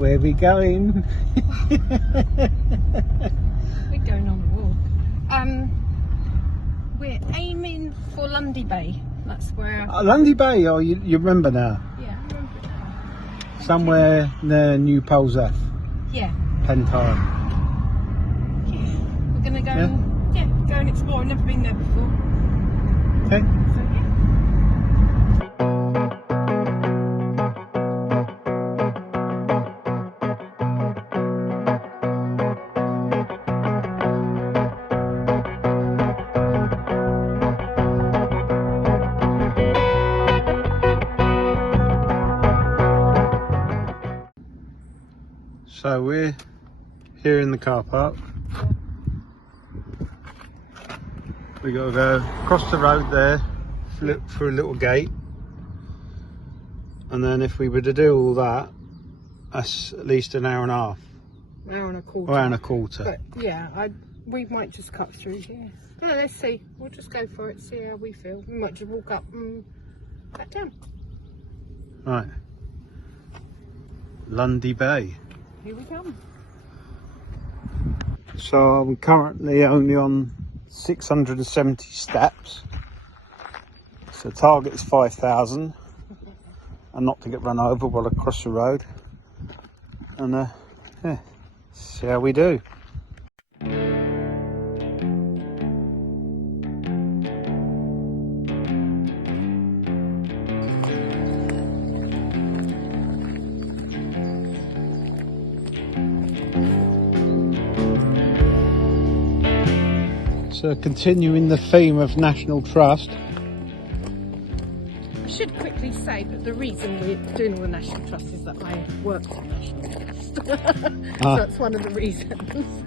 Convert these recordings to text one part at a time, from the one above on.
Where we going? We're going on a walk. We're aiming for Lundy Bay. That's where. Lundy Bay, oh, you remember now? Yeah, I remember it now. Somewhere near New Polzeath, Yeah. Pentime. Yeah. We're gonna go. Yeah? Go and explore. I've never been there before. Okay. So yeah. So we're here in the car park. We got to go across the road there, flip through a little gate, and then if we were to do all that, that's at least an hour and a half. An hour and a quarter. Or hour and a quarter. But yeah, we might just cut through here. Well, let's see. We'll just go for it. See how we feel. We might just walk up and back down. Right. Lundy Bay. Here we come. So I'm currently only on 670 steps. So the target is 5,000, and not to get run over while I cross the road. And yeah, see how we do. So continuing the theme of National Trust. I should quickly say that the reason we're doing all the National Trust is that I work for National Trust. So that's one of the reasons.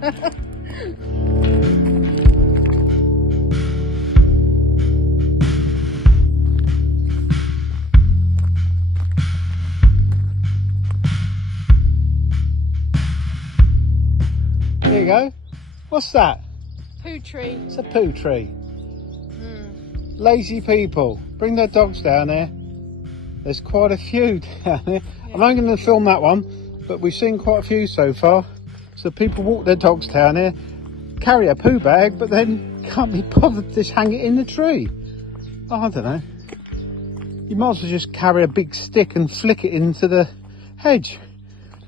There you go. What's that? Poo tree. It's a poo tree. Lazy people. Bring their dogs down here. There's quite a few down here. Yeah. I'm only going to film that one, but we've seen quite a few so far. So people walk their dogs down here, carry a poo bag, but then can't be bothered to just hang it in the tree. Oh, I don't know. You might as well just carry a big stick and flick it into the hedge,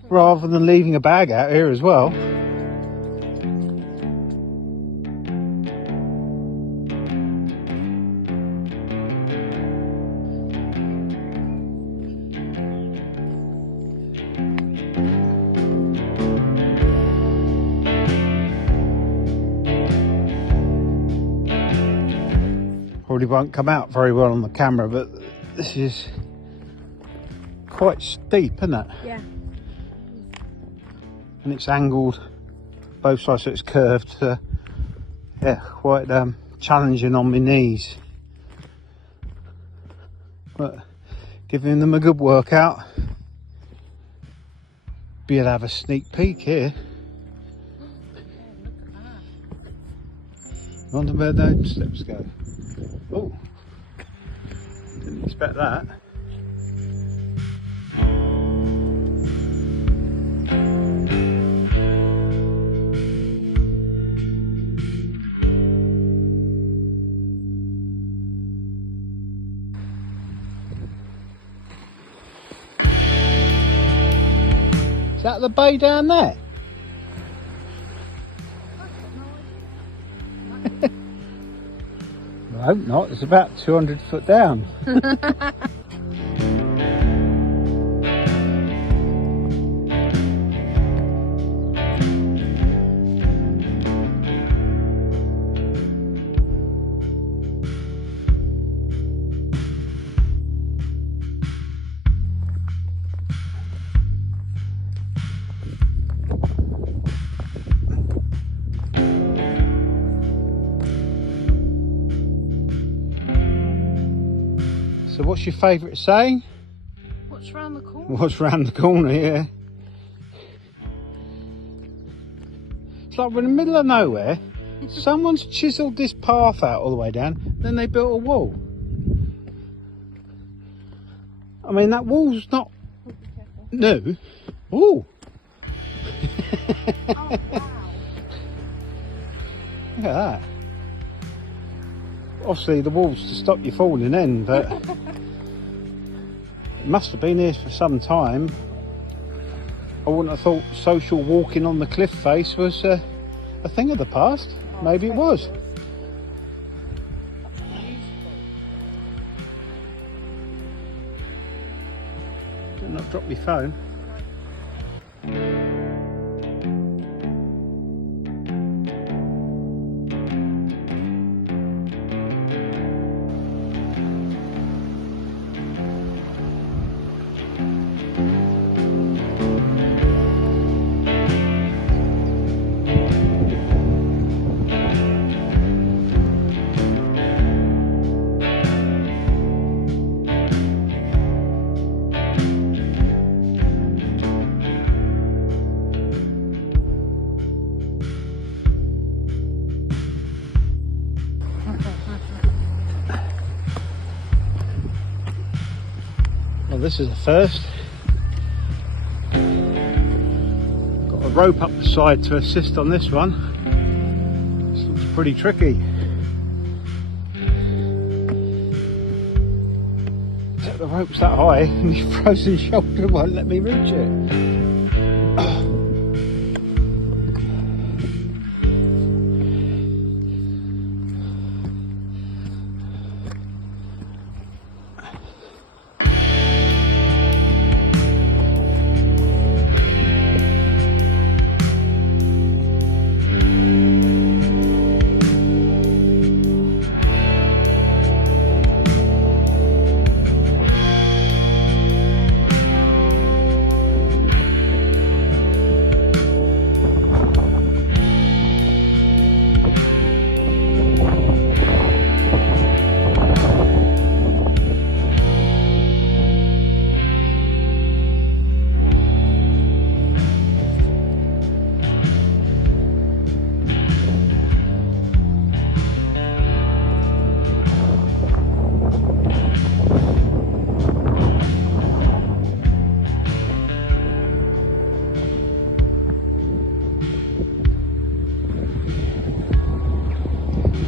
rather than leaving a bag out here as well. Probably won't come out very well on the camera, but this is quite steep, isn't it? Yeah. And it's angled both sides, so it's curved. So yeah, quite challenging on my knees. But giving them a good workout. Be able to have a sneak peek here. I wonder where those steps go. Oh, didn't expect that. Is that the bay down there? I hope not, it's about 200 foot down. So what's your favourite saying? What's round the corner? What's round the corner, yeah. It's like we're in the middle of nowhere. Someone's chiselled this path out all the way down, then they built a wall. I mean, that wall's not new. Ooh, Oh, wow. Look at that. Obviously the wall's to stop you falling in, but it must have been here for some time. I wouldn't have thought social walking on the cliff face was a thing of the past. Oh, Maybe it was. That's beautiful. Did not drop my phone. Well, this is the first. Got a rope up the side to assist on this one. This looks pretty tricky. Except the rope's that high and my frozen shoulder won't let me reach it.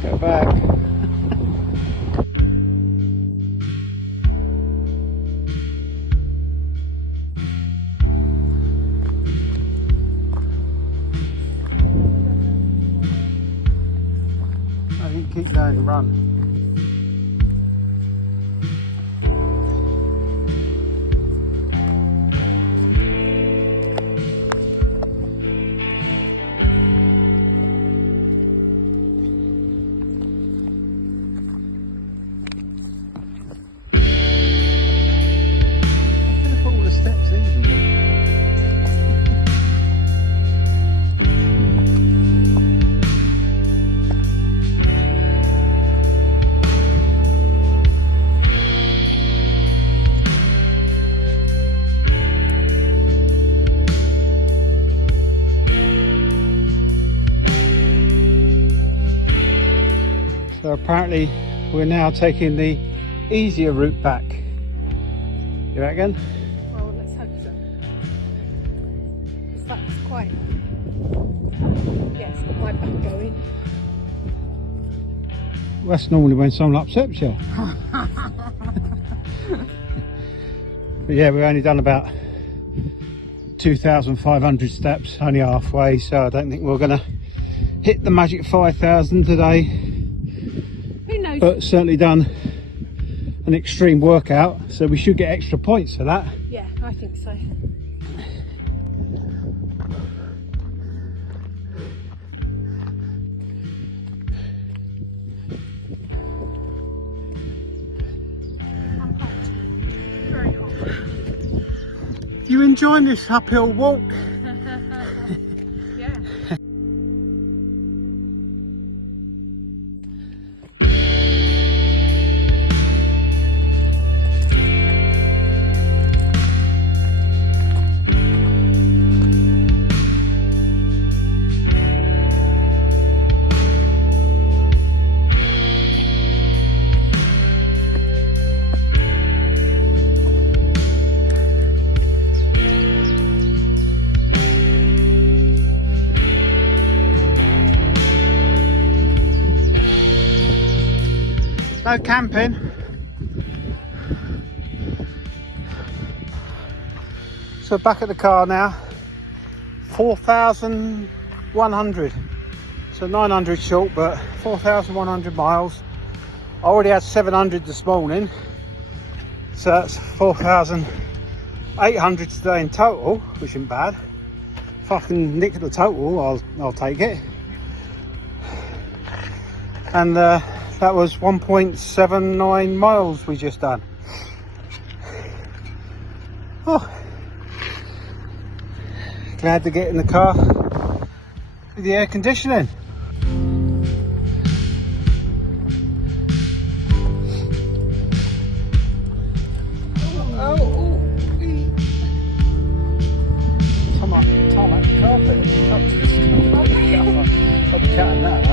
Go back. I think keep going and run. So apparently we're now taking the easier route back. You reckon? Well, let's hope so. Because that's quite... Yes, got my back going. Well, that's normally when someone upsets you. But yeah, we've only done about 2,500 steps, only halfway, so I don't think we're going to hit the magic 5,000 today. Who knows? But certainly done an extreme workout, so we should get extra points for that. Yeah, I think so. I'm hot. Very hot. You enjoying this uphill walk? Yeah. No camping. So back at the car now. 4,100. So 900 short, but 4,100 miles. I already had 700 this morning. So that's 4,800 today in total, which isn't bad. If I can nick the total, I'll take it. And that was 1.79 miles we just done. Oh, glad to get in the car with the air conditioning. Tom, the carpet. I'll be cutting that.